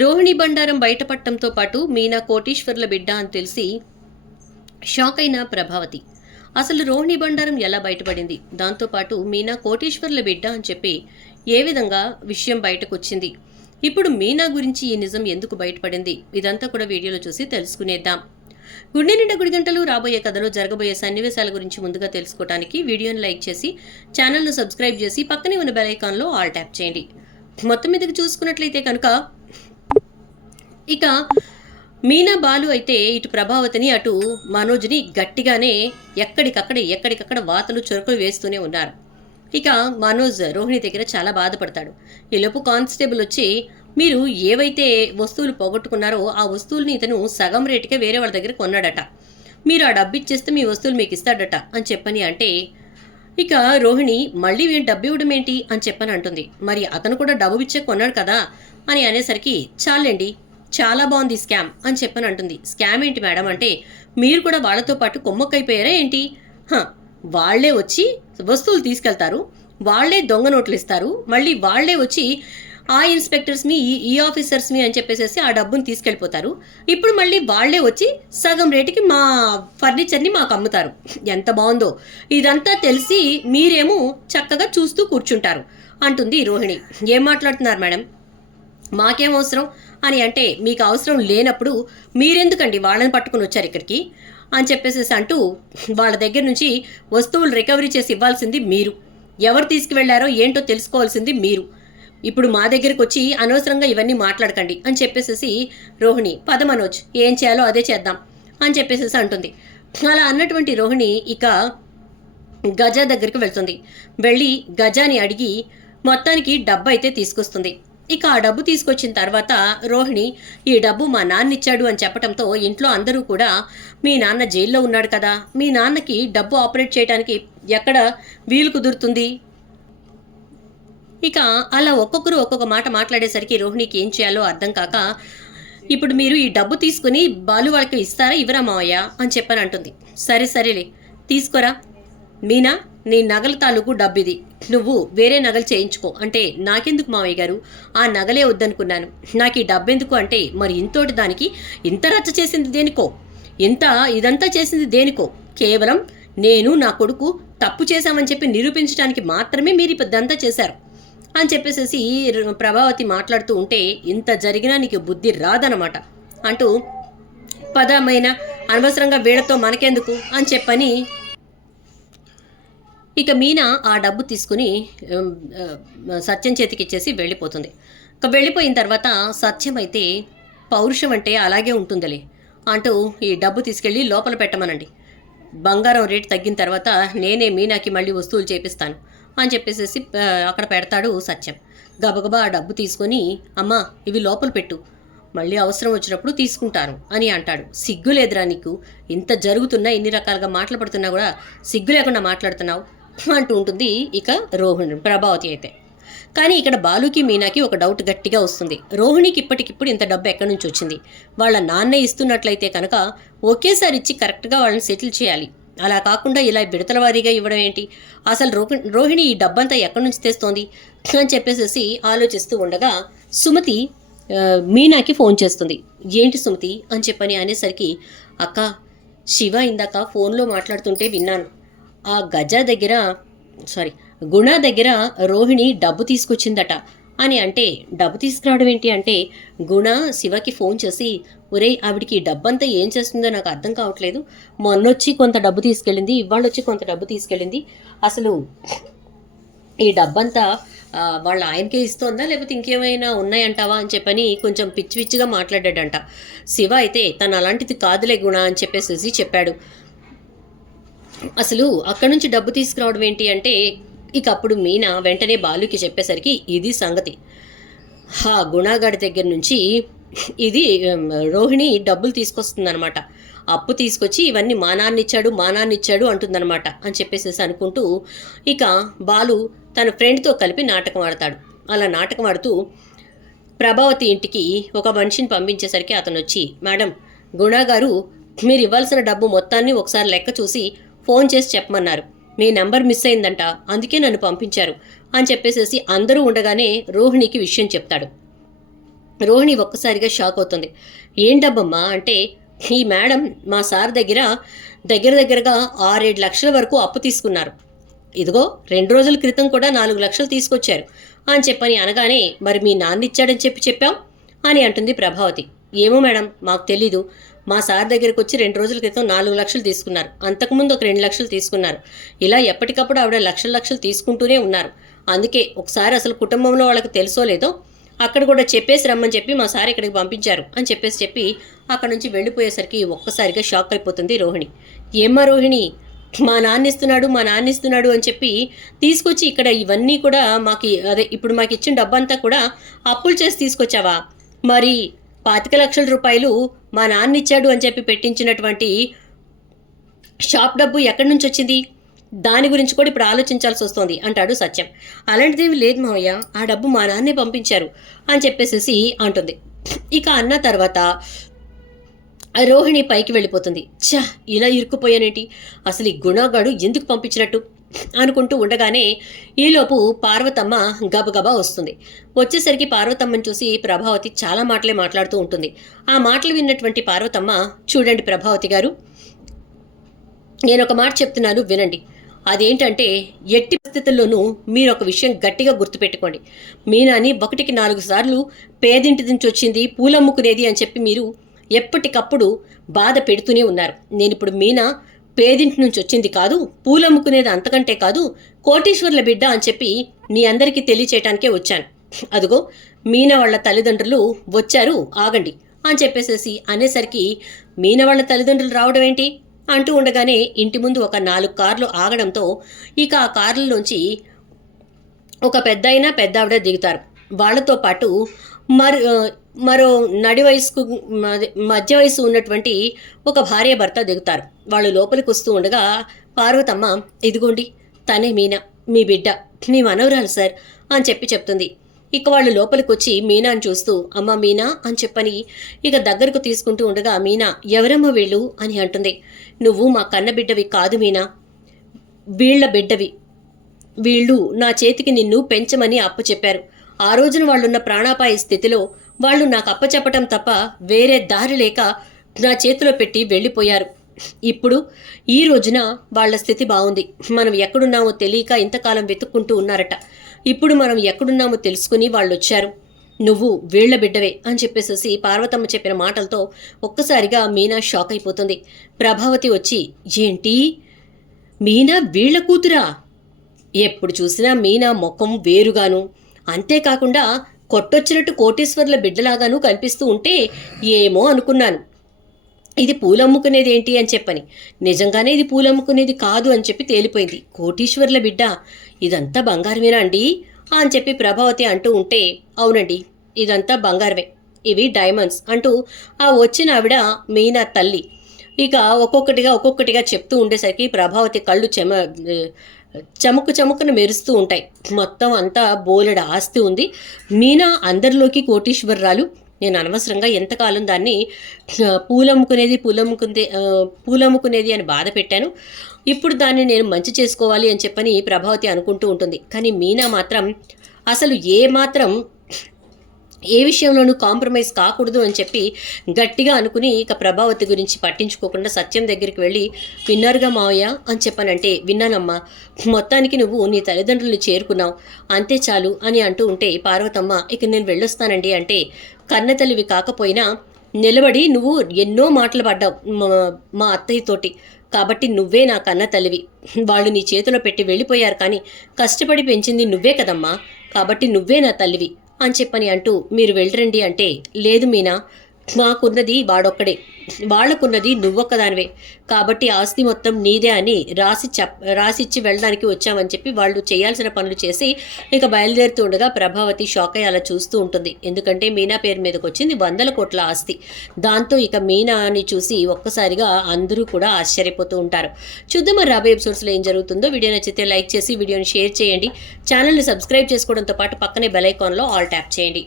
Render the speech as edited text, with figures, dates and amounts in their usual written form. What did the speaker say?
రోహిణి బండారం బయటపడటంతో పాటు మీనా కోటీశ్వర్ల బిడ్డ అని తెలిసి షాక్ అయిన ప్రభావతి. అసలు రోహిణి బండారం ఎలా బయటపడింది, దాంతోపాటు మీనా కోటీశ్వర్ల బిడ్డ అని చెప్పి ఏ విధంగా విషయం బయటకు వచ్చింది, ఇప్పుడు మీనా గురించి ఈ నిజం ఎందుకు బయటపడింది, ఇదంతా కూడా వీడియోలో చూసి తెలుసుకునేద్దాం. గుండె నిండా గుడి గంటలు రాబోయే కథలో జరగబోయే సన్నివేశాల గురించి ముందుగా తెలుసుకోవడానికి వీడియోని లైక్ చేసి ఛానల్ను సబ్స్క్రైబ్ చేసి పక్కనే ఉన్న బెల్ ఐకాన్లో ఆల్ ట్యాప్ చేయండి. మొత్తం మీదకి చూసుకున్నట్లయితే కనుక ఇక మీనా బాలు అయితే ఇటు ప్రభావతిని అటు మనోజ్ని గట్టిగానే ఎక్కడికక్కడ వాతలు చురుకులు వేస్తూనే ఉన్నారు. ఇక మనోజ్ రోహిణి దగ్గర చాలా బాధపడతాడు. ఈలోపు కానిస్టేబుల్ వచ్చి మీరు ఏవైతే వస్తువులు పోగొట్టుకున్నారో ఆ వస్తువుల్ని ఇతను సగం రేటుకే వేరే వాళ్ళ దగ్గర కొన్నాడట, మీరు ఆ డబ్బు ఇచ్చేస్తే మీ వస్తువులు మీకు ఇస్తాడట అని చెప్పని అంటే ఇక రోహిణి మళ్ళీ డబ్బు ఇవ్వడం ఏంటి అని చెప్పని అంటుంది. మరి అతను కూడా డబ్బు ఇచ్చే కొన్నాడు కదా అని అనేసరికి చాలండి, చాలా బాగుంది స్కామ్ అని చెప్పని అంటుంది. స్కామ్ ఏంటి మేడం అంటే మీరు కూడా వాళ్ళతో పాటు కొమ్మక్కైపోయారా ఏంటి, వాళ్లే వచ్చి వస్తువులు తీసుకెళ్తారు, వాళ్లే దొంగ నోట్లు ఇస్తారు, మళ్ళీ వాళ్లే వచ్చి ఆ ఇన్స్పెక్టర్స్ని ఈ ఆఫీసర్స్ని అని చెప్పేసి ఆ డబ్బుని తీసుకెళ్ళిపోతారు. ఇప్పుడు మళ్ళీ వాళ్లే వచ్చి సగం రేటుకి మా ఫర్నిచర్ని మాకు అమ్ముతారు. ఎంత బాగుందో, ఇదంతా తెలిసి మీరేమో చక్కగా చూస్తూ కూర్చుంటారు అంటుంది రోహిణి. ఏం మాట్లాడుతున్నారు మేడం, మాకేం అవసరం అని అంటే మీకు అవసరం లేనప్పుడు మీరెందుకండి వాళ్ళని పట్టుకుని వచ్చారు ఇక్కడికి అని చెప్పేసి అంటూ వాళ్ళ దగ్గర నుంచి వస్తువులు రికవరీ చేసి ఇవ్వాల్సింది మీరు, ఎవరు తీసుకువెళ్లారో ఏంటో తెలుసుకోవాల్సింది మీరు, ఇప్పుడు మా దగ్గరికి వచ్చి అనవసరంగా ఇవన్నీ మాట్లాడకండి అని చెప్పేసి రోహిణి పద మనోజ్ ఏం చేయాలో అదే చేద్దాం అని చెప్పేసి అంటుంది. అలా అన్నటువంటి రోహిణి ఇక గజా దగ్గరికి వెళ్తుంది. వెళ్ళి గజాని అడిగి మొత్తానికి డబ్బు అయితే తీసుకొస్తుంది. ఇక ఆ డబ్బు తీసుకొచ్చిన తర్వాత రోహిణి ఈ డబ్బు మా నాన్న ఇచ్చాడు అని చెప్పడంతో ఇంట్లో అందరూ కూడా మీ నాన్న జైల్లో ఉన్నాడు కదా, మీ నాన్నకి డబ్బు ఆపరేట్ చేయడానికి ఎక్కడ వీలు కుదురుతుంది, ఇక అలా ఒక్కొక్కరు ఒక్కొక్క మాట మాట్లాడేసరికి రోహిణికి ఏం చేయాలో అర్థం కాక ఇప్పుడు మీరు ఈ డబ్బు తీసుకుని బాలు వాళ్ళకి ఇస్తారా ఇవరా మావయ్య అని చెప్పని అంటుంది. సరేలే తీసుకోరా మీనా, నీ నగల తాలూకు డబ్బు ఇది, నువ్వు వేరే నగలు చేయించుకో అంటే నాకెందుకు మావయ్య గారు, ఆ నగలే వద్దనుకున్నాను, నాకు ఈ డబ్బు ఎందుకు అంటే మరి ఇంతోటి దానికి ఇంత రచ్చ చేసింది దేనికో, ఇదంతా చేసింది దేనికో, కేవలం నేను నా కొడుకు తప్పు చేశామని చెప్పి నిరూపించడానికి మాత్రమే మీరు ఇదంతా చేశారు అని చెప్పేసి ప్రభావతి మాట్లాడుతూ ఉంటే ఇంత జరిగినా నీకు బుద్ధి రాదనమాట అంటూ పదమైన అనవసరంగా వీళ్ళతో మనకెందుకు అని చెప్పని ఇక మీనా ఆ డబ్బు తీసుకుని సత్యం చేతికి ఇచ్చేసి వెళ్ళిపోతుంది. ఇక వెళ్ళిపోయిన తర్వాత సత్యం అయితే పౌరుషం అంటే అలాగే ఉంటుందిలే అంటూ ఈ డబ్బు తీసుకెళ్ళి లోపల పెట్టమనండి, బంగారం రేటు తగ్గిన తర్వాత నేనే మీనాకి మళ్ళీ వస్తువులు చేపిస్తాను అని చెప్పేసి అక్కడ పెడతాడు సత్యం. గబగబా ఆ డబ్బు తీసుకొని అమ్మా ఇవి లోపల పెట్టు, మళ్ళీ అవసరం వచ్చినప్పుడు తీసుకుంటాను అని అంటాడు. సిగ్గు లేదురా నీకు, ఇంత జరుగుతున్నా ఇన్ని రకాలుగా మాట్లాడుతున్నా కూడా సిగ్గు లేకుండా మాట్లాడుతున్నావు అంటూ ఉంటుంది ఇక రోహిణి ప్రభావతి అయితే. కానీ ఇక్కడ బాలుకి మీనాకి ఒక డౌట్ గట్టిగా వస్తుంది. రోహిణికి ఇప్పటికిప్పుడు ఇంత డబ్బు ఎక్కడి నుంచి వచ్చింది, వాళ్ళ నాన్న ఇస్తున్నట్లయితే కనుక ఒకేసారి ఇచ్చి కరెక్ట్గా వాళ్ళని సెటిల్ చేయాలి, అలా కాకుండా ఇలా విడతల వారీగా ఇవ్వడం ఏంటి, అసలు రోహిణి ఈ డబ్బంతా ఎక్కడి నుంచి తెస్తోంది అని చెప్పేసి ఆలోచిస్తూ ఉండగా సుమతి మీనాకి ఫోన్ చేస్తుంది. ఏంటి సుమతి అని చెప్పని అనేసరికి అక్క శివ ఇందాక ఫోన్లో మాట్లాడుతుంటే విన్నాను, ఆ గుణ దగ్గర రోహిణి డబ్బు తీసుకొచ్చిందట అని అంటే డబ్బు తీసుకురావడం ఏంటి అంటే గుణ శివకి ఫోన్ చేసి ఒరే ఆవిడికి డబ్బంతా ఏం చేస్తుందో నాకు అర్థం కావట్లేదు, మొన్నొచ్చి కొంత డబ్బు తీసుకెళ్ళింది, ఇవాళొచ్చి కొంత డబ్బు తీసుకెళ్ళింది, అసలు ఈ డబ్బంతా వాళ్ళ ఆయనకే ఇస్తోందా లేకపోతే ఇంకేమైనా ఉన్నాయంటావా అని చెప్పని కొంచెం పిచ్చిగా మాట్లాడాడంట. శివ అయితే తను అలాంటిది కాదులే గుణ అని చెప్పేసి చెప్పాడు. అసలు అక్కడి నుంచి డబ్బు తీసుకురావడం ఏంటి అంటే ఇక అప్పుడు మీనా వెంటనే బాలుకి చెప్పేసరికి ఇది సంగతి, గుణాగాడి దగ్గర నుంచి ఇది రోహిణి డబ్బులు తీసుకొస్తుందనమాట, అప్పు తీసుకొచ్చి ఇవన్నీ మా నాన్న ఇచ్చాడు అంటుందన్నమాట అని చెప్పేసి అనుకుంటూ ఇక బాలు తన ఫ్రెండ్తో కలిపి నాటకం ఆడతాడు. అలా నాటకం ఆడుతూ ప్రభావతి ఇంటికి ఒక మనిషిని పంపించేసరికి అతను వచ్చి మేడం గుణాగారు మీరు ఇవ్వాల్సిన డబ్బు మొత్తాన్ని ఒకసారి లెక్క చూసి ఫోన్ చేసి చెప్పమన్నారు, మీ నెంబర్ మిస్ అయిందంట అందుకే నన్ను పంపించారు అని చెప్పేసి అందరూ ఉండగానే రోహిణికి విషయం చెప్తాడు. రోహిణి ఒక్కసారిగా షాక్ అవుతుంది. ఏంటబ్బమ్మా అంటే, ఈ మేడం మా సార్ దగ్గరగా 6-7 లక్షల వరకు అప్పు తీసుకున్నారు. ఇదిగో 2 రోజుల క్రితం కూడా 4 లక్షలు తీసుకొచ్చారు అని చెప్పని అనగానే, మరి మీ నాన్న ఇచ్చాడని చెప్పాం అని అంటుంది ప్రభావతి. ఏమో మేడం, మాకు తెలీదు. మా సార్ దగ్గరికి వచ్చి 2 రోజుల క్రితం 4 లక్షలు తీసుకున్నారు. అంతకుముందు ఒక 2 లక్షలు తీసుకున్నారు. ఇలా ఎప్పటికప్పుడు ఆవిడ లక్షలు తీసుకుంటూనే ఉన్నారు. అందుకే ఒకసారి అసలు కుటుంబంలో వాళ్ళకి తెలుసో లేదో అక్కడ కూడా చెప్పేసి రమ్మని చెప్పి మా సార్ ఇక్కడికి పంపించారు అని చెప్పి అక్కడ నుంచి వెళ్ళిపోయేసరికి ఒక్కసారిగా షాక్ అయిపోతుంది రోహిణి. ఏమ్మా రోహిణి, మా నాన్న ఇస్తున్నాడు అని చెప్పి తీసుకొచ్చి ఇక్కడ ఇవన్నీ కూడా ఇప్పుడు మాకు ఇచ్చిన డబ్బంతా కూడా అప్పులు చేసి తీసుకొచ్చావా? మరి 25 లక్షల రూపాయలు మా నాన్న ఇచ్చాడు అని చెప్పి పెట్టించినటువంటి షాప్ డబ్బు ఎక్కడి నుంచి వచ్చింది? దాని గురించి కూడా ఇప్పుడు ఆలోచించాల్సి వస్తుంది అంటాడు సత్యం. అలాంటిదేమి లేదు మావయ్య, ఆ డబ్బు మా నాన్నే పంపించారు అని చెప్పేసి అంటుంది. ఇక అన్న తర్వాత రోహిణి పైకి వెళ్ళిపోతుంది. ఇలా ఇరుక్కుపోయానేంటి, అసలు ఈ గుణగాడు ఎందుకు పంపించినట్టు అనుకుంటూ ఉండగానే ఈలోపు పార్వతమ్మ గబగబా వస్తుంది. వచ్చేసరికి పార్వతమ్మని చూసి ప్రభావతి చాలా మాటలే మాట్లాడుతూ ఉంటుంది. ఆ మాటలు విన్నటువంటి పార్వతమ్మ, చూడండి ప్రభావతి గారు, నేను ఒక మాట చెప్తున్నాను వినండి. అదేంటంటే, ఎట్టి పరిస్థితుల్లోనూ మీరు ఒక విషయం గట్టిగా గుర్తుపెట్టుకోండి. మీనాని 1కి 4 సార్లు పేదింటి నుంచి వచ్చింది, పూలమ్ముకునేది అని చెప్పి మీరు ఎప్పటికప్పుడు బాధ పెడుతూనే ఉన్నారు. నేను ఇప్పుడు మీనా పేదింటి నుంచి వచ్చింది కాదు, పూలమ్ముకునేది అంతకంటే కాదు, కోటీశ్వర్ల బిడ్డ అని చెప్పి మీ అందరికీ తెలియచేయటానికే వచ్చాను. అదిగో మీనా వాళ్ళ తల్లిదండ్రులు వచ్చారు, ఆగండి అని చెప్పేసేసి అనేసరికి, మీనా వాళ్ళ తల్లిదండ్రులు రావడం ఏంటి అంటూ ఉండగానే ఇంటి ముందు ఒక 4 కార్లు ఆగడంతో ఇక ఆ కార్లలోంచి ఒక పెద్ద ఆవిడ దిగుతారు. వాళ్లతో పాటు మరో మధ్య వయసు ఉన్నటువంటి ఒక భార్య భర్త దిగుతారు. వాళ్ళు లోపలికి వస్తూ ఉండగా పార్వతమ్మ, ఇదిగోండి తనే మీనా, మీ బిడ్డ, మీ మనవరాలు సార్ అని చెప్తుంది. ఇక వాళ్ళు లోపలికి వచ్చి మీనాని చూస్తూ, అమ్మ మీనా అని చెప్పని ఇక దగ్గరకు తీసుకుంటూ ఉండగా, మీనా ఎవరమ్మ వీళ్ళు అని అంటుంది. నువ్వు మా కన్న బిడ్డవి కాదు మీనా, వీళ్ల బిడ్డవి. వీళ్ళు నా చేతికి నిన్ను పెంచమని అప్పచెప్పారు. ఆ రోజున వాళ్ళున్న ప్రాణాపాయ స్థితిలో వాళ్ళు నాకు అప్పచెప్పటం తప్ప వేరే దారి లేక నా చేతిలో పెట్టి వెళ్ళిపోయారు. ఇప్పుడు ఈ రోజున వాళ్ళ స్థితి బాగుంది. మనం ఎక్కడున్నామో తెలియక ఇంతకాలం వెతుక్కుంటూ ఉన్నారట. ఇప్పుడు మనం ఎక్కడున్నామో తెలుసుకుని వాళ్ళు వచ్చారు. నువ్వు వీళ్ల బిడ్డవే అని చెప్పేసి పార్వతమ్మ చెప్పిన మాటలతో ఒక్కసారిగా మీనా షాక్ అయిపోతుంది. ప్రభావతి వచ్చి, ఏంటి మీనా వీళ్ల కూతురా? ఎప్పుడు చూసినా మీనా ముఖం వేరుగాను, అంతేకాకుండా కొట్టొచ్చినట్టు కోటీశ్వర్ల బిడ్డలాగాను కనిపిస్తూ ఉంటే ఏమో అనుకున్నాను. ఇది పూలమ్ముకునేది ఏంటి అని చెప్పని, నిజంగానే ఇది పూలమ్ముకునేది కాదు అని చెప్పి తేలిపోయింది. కోటీశ్వర్ల బిడ్డ, ఇదంతా బంగారమేనా అండి అని చెప్పి ప్రభావతి అంటూ ఉంటే, అవునండి ఇదంతా బంగారమే, ఇవి డైమండ్స్ అంటూ ఆ వచ్చిన ఆవిడ మీనా తల్లి ఇక ఒక్కొక్కటిగా చెప్తూ ఉండేసరికి ప్రభావతి కళ్ళు చముక్కున మెరుస్తూ ఉంటాయి. మొత్తం అంతా బోలెడు ఆస్తి ఉంది. మీనా అందరిలోకి కోటీశ్వరరాలు. నేను అనవసరంగా ఎంతకాలం దాన్ని పూలమ్ముకునేది అని బాధ పెట్టాను. ఇప్పుడు దాన్ని నేను మంచి చేసుకోవాలి అని చెప్పని ప్రభావతి అనుకుంటూ ఉంటుంది. కానీ మీనా మాత్రం అసలు ఏ విషయంలోనూ కాంప్రమైజ్ కాకూడదు అని చెప్పి గట్టిగా అనుకుని ఇక ప్రభావతి గురించి పట్టించుకోకుండా సత్యం దగ్గరికి వెళ్ళి, విన్నారుగా మావయ్య అని చెప్పానంటే, విన్నానమ్మా, మొత్తానికి నువ్వు నీ తల్లిదండ్రులను చేరుకున్నావు, అంతే చాలు అని అంటూ ఉంటే పార్వతమ్మ, ఇక నేను వెళ్ళొస్తానండి అంటే, కన్నతల్లివి కాకపోయినా నిలబడి నువ్వు ఎన్నో మాటలు పడ్డావు మా అత్తయ్యతోటి, కాబట్టి నువ్వే నా కన్న తల్లివి. వాళ్ళు నీ చేతిలో పెట్టి వెళ్ళిపోయారు, కానీ కష్టపడి పెంచింది నువ్వే కదమ్మా, కాబట్టి నువ్వే నా తల్లివి అని చెప్పని అంటూ, మీరు వెళ్ళరండి అంటే, లేదు మీనా, మాకున్నది వాడొక్కడే, వాళ్లకున్నది నువ్వొక్కదానివే, కాబట్టి ఆస్తి మొత్తం నీదే అని రాసిచ్చి వెళ్ళడానికి వచ్చామని చెప్పి వాళ్ళు చేయాల్సిన పనులు చేసి ఇక బయలుదేరుతూ ఉండగా ప్రభావతి షాక్ అయ్యి అలా చూస్తూ ఉంటుంది. ఎందుకంటే మీనా పేరు మీదకి వచ్చింది 100 కోట్ల ఆస్తి. దాంతో ఇక మీనాని చూసి ఒక్కసారిగా అందరూ కూడా ఆశ్చర్యపోతూ ఉంటారు. చూద్దాం మరి రాబోయే ఎపిసోడ్స్లో ఏం జరుగుతుందో. వీడియో నచ్చితే లైక్ చేసి వీడియోని షేర్ చేయండి. ఛానల్ని సబ్స్క్రైబ్ చేసుకోవడంతో పాటు పక్కనే బెల్ ఐకాన్లో ఆల్ ట్యాప్ చేయండి.